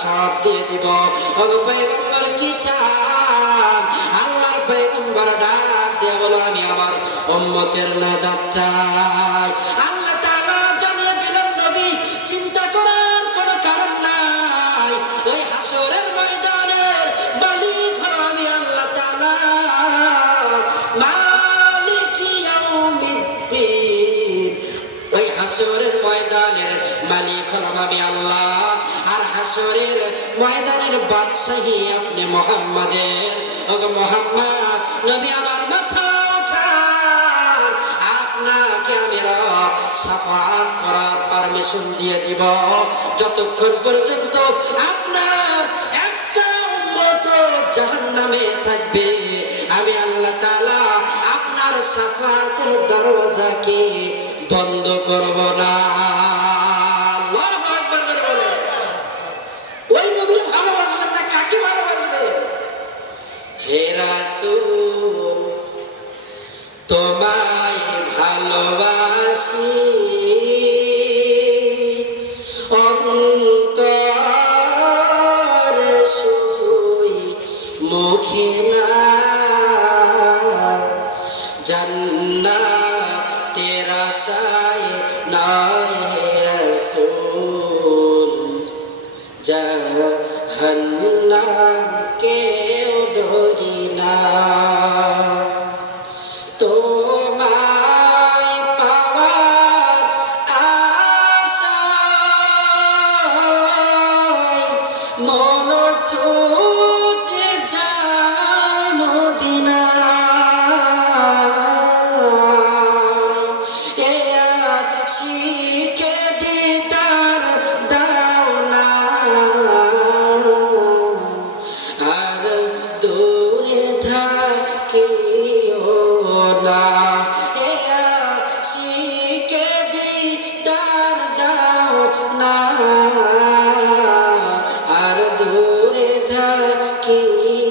সব দিয়ে দিব। ও পয়গম্বর কি চান? আল্লাহর পয়গম্বর ডাক দিয়ে বলো আমি আমার উম্মতের নাজাত চাই। আল্লাহ তাআলা জানিয়ে দিলেন নবী চিন্তা করার কোনো কারণ নাই, ওই হাসরের ময়দানের মালিক হলো আমি আল্লাহ তাআলা, মালিক ইয়াউমিদ্দিন। ওই হাসরের ময়দানের মালিক হলাম আমি আল্লাহ, আর হাসরের ময়দানের বাদশাহী আপনি মুহাম্মাদের। ওগো মুহাম্মদ নবী আমার মাথা উঠান, আপনাকে আমি রব শাফাআত করার পারমিশন দিয়ে দিব। যতক্ষণ পর্যন্ত আপনার একটা উম্মত জাহান্নামে থাকবে, আমি আল্লাহ তাআলা আপনার শাফাআতের দরওয়াজাকে বন্ধ করব না। আল্লাহু আকবার করে বলে। ওই নবীকে ভালোবাসবেন না কাকে ভালোবাসবে? হে রাসূল তোমায় ভালোবাসি অন্তরে শুধুই মুখে না, জান্নাতের আশায় নয় হে রাসূল, জাহান্নামকেও ডরি না। তোমায় পাওয়ার আশায় মন ছুটে যায় মদিনায়, এ আশিকে দিদার দাও না, আর দূরে থাকিও না, এ আশিকে দিদার দাও না, আর দূরে থাকিও